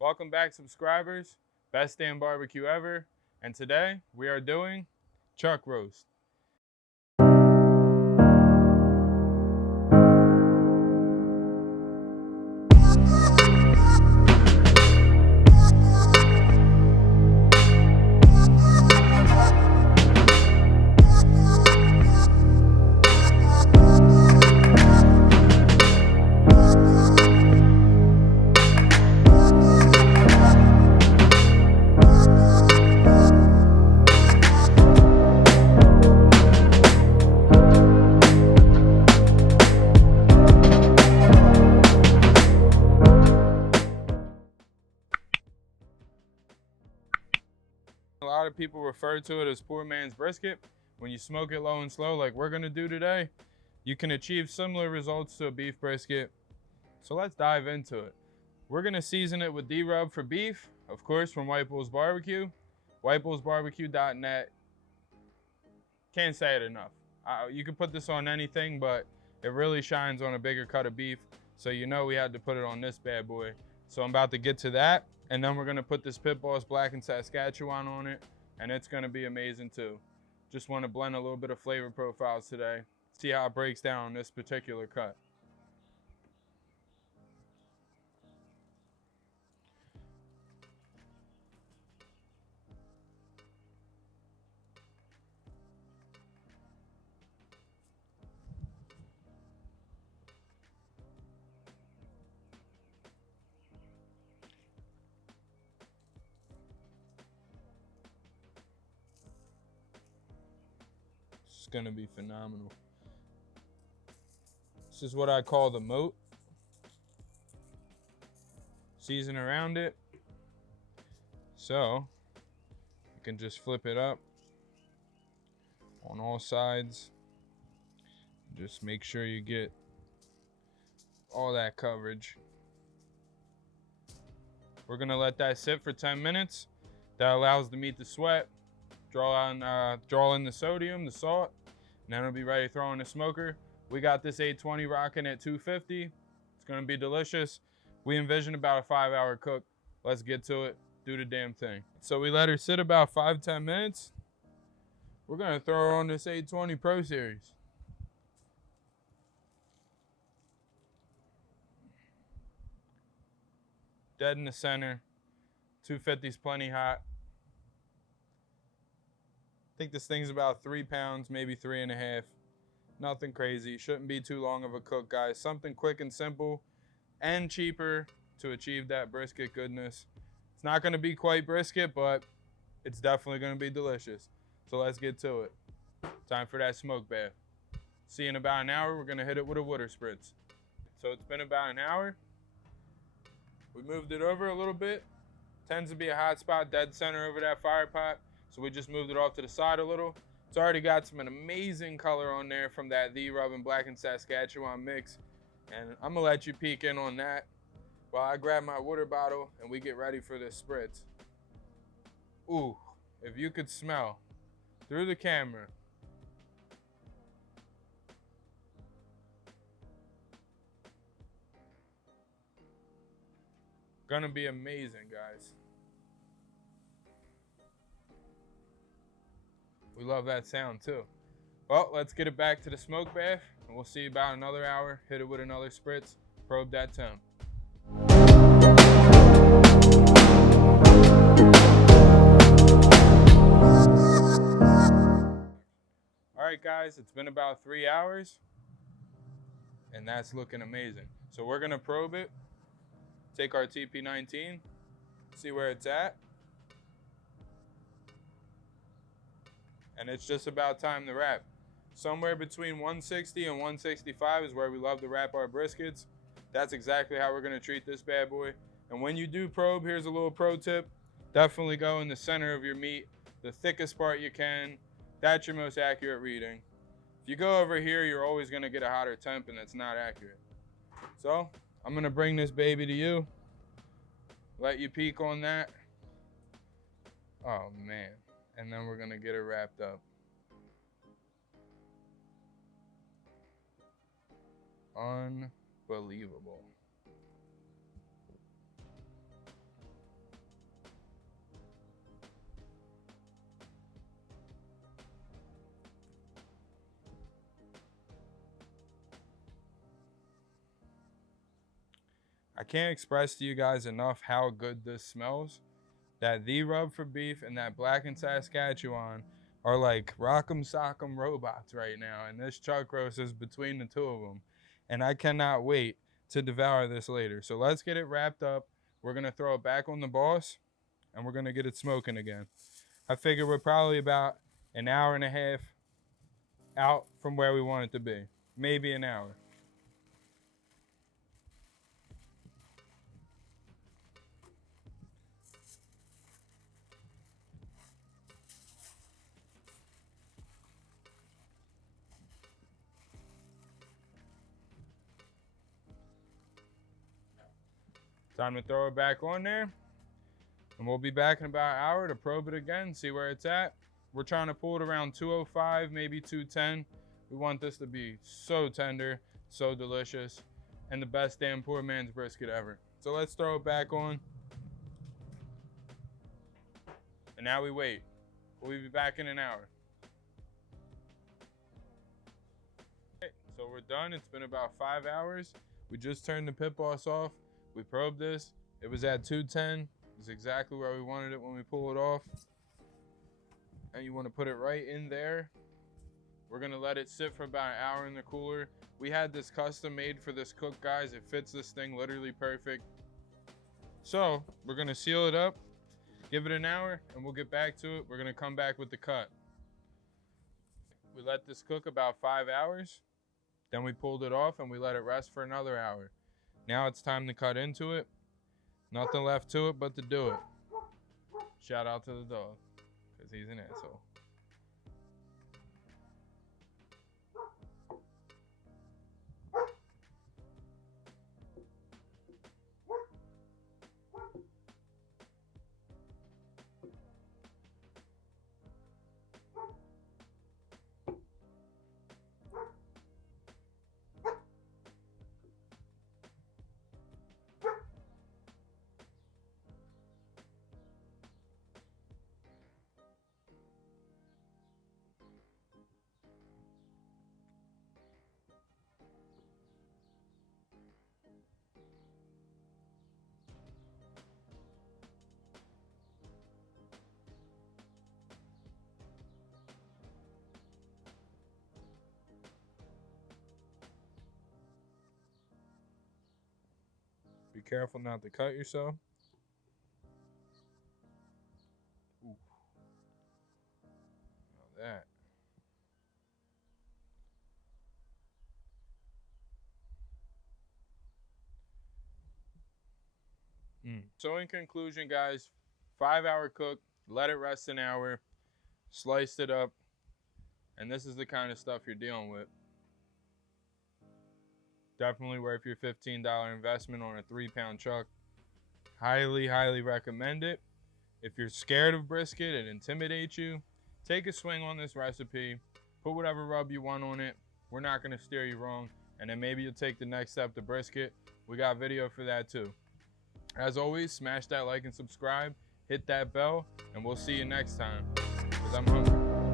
Welcome back, subscribers. Best damn barbecue ever. And today we are doing chuck roast. A lot of people refer to it as poor man's brisket. When you smoke it low and slow like we're gonna do today, you can achieve similar results to a beef brisket. So let's dive into it. We're gonna season it with D-rub for beef, of course, from White Bulls BBQ, WhiteBullsBBQ.net. Can't say it enough. You can put this on anything, but it really shines on a bigger cut of beef. So you know we had to put it on this bad boy. So I'm about to get to that. And then we're gonna put this Pitboss Blackened Saskatchewan on it, and it's gonna be amazing too. Just wanna blend a little bit of flavor profiles today. See how it breaks down on this particular cut. It's gonna be phenomenal. This is what I call the moat. Season around it. So you can just flip it up on all sides. Just make sure you get all that coverage. We're gonna let that sit for 10 minutes. That allows the meat to sweat, draw in the sodium, the salt, and then it'll be ready to throw in the smoker. We got this 820 rocking at 250. It's gonna be delicious. We envision about a 5-hour cook. Let's get to it, do the damn thing. So we let her sit about 5-10 minutes. We're gonna throw her on this 820 Pro Series. Dead in the center. 250's plenty hot. I think this thing's about 3 pounds, maybe 3.5. Nothing crazy. Shouldn't be too long of a cook, guys. Something quick and simple and cheaper to achieve that brisket goodness. It's not going to be quite brisket, but it's definitely going to be delicious. So let's get to it. Time for that smoke bath. See you in about an hour. We're going to hit it with a water spritz. So it's been about an hour. We moved it over a little bit. Tends to be a hot spot dead center over that fire pot. So we just moved it off to the side a little. It's already got some amazing color on there from that D-rub and Blackened Saskatchewan mix. And I'm gonna let you peek in on that while I grab my water bottle and we get ready for this spritz. Ooh, if you could smell through the camera. Gonna be amazing, guys. We love that sound too. Well, let's get it back to the smoke bath, and we'll see you about another hour. Hit it with another spritz, probe that temp. All right, guys, it's been about 3 hours, and that's looking amazing. So we're gonna probe it, take our TP19, see where it's at. And it's just about time to wrap. Somewhere between 160 and 165 is where we love to wrap our briskets. That's exactly how we're gonna treat this bad boy. And when you do probe, here's a little pro tip. Definitely go in the center of your meat, the thickest part you can. That's your most accurate reading. If you go over here, you're always gonna get a hotter temp, and that's not accurate. So I'm gonna bring this baby to you. Let you peek on that. Oh man. And then we're gonna get it wrapped up. Unbelievable. I can't express to you guys enough how good this smells. That The Rub for Beef and that Blackened Saskatchewan are like rock'em sock'em robots right now. And this chuck roast is between the two of them. And I cannot wait to devour this later. So let's get it wrapped up. We're going to throw it back on the boss and we're going to get it smoking again. I figure we're probably about an hour and a half out from where we want it to be. Maybe an hour. Time to throw it back on there. And we'll be back in about an hour to probe it again, see where it's at. We're trying to pull it around 205, maybe 210. We want this to be so tender, so delicious, and the best damn poor man's brisket ever. So let's throw it back on. And now we wait. We'll be back in an hour. Okay, so we're done. It's been about 5 hours. We just turned the Pitboss off. We probed this. It was at 210. It's exactly where we wanted it when we pull it off. And you want to put it right in there. We're going to let it sit for about an hour in the cooler. We had this custom made for this cook, guys. It fits this thing literally perfect. So we're going to seal it up, give it an hour, and we'll get back to it. We're going to come back with the cut. We let this cook about 5 hours. Then we pulled it off and we let it rest for another hour. Now it's time to cut into it. Nothing left to it but to do it. Shout out to the dog, because he's an asshole. Be careful not to cut yourself. Ooh. Now that. So in conclusion, guys, 5 hour cook, let it rest an hour, sliced it up, and this is the kind of stuff you're dealing with. Definitely worth your $15 investment on a 3-pound chuck. Highly, highly recommend it. If you're scared of brisket, it intimidates you, take a swing on this recipe. Put whatever rub you want on it. We're not going to steer you wrong. And then maybe you'll take the next step to brisket. We got video for that too. As always, smash that like and subscribe. Hit that bell. And we'll see you next time. Because I'm hungry.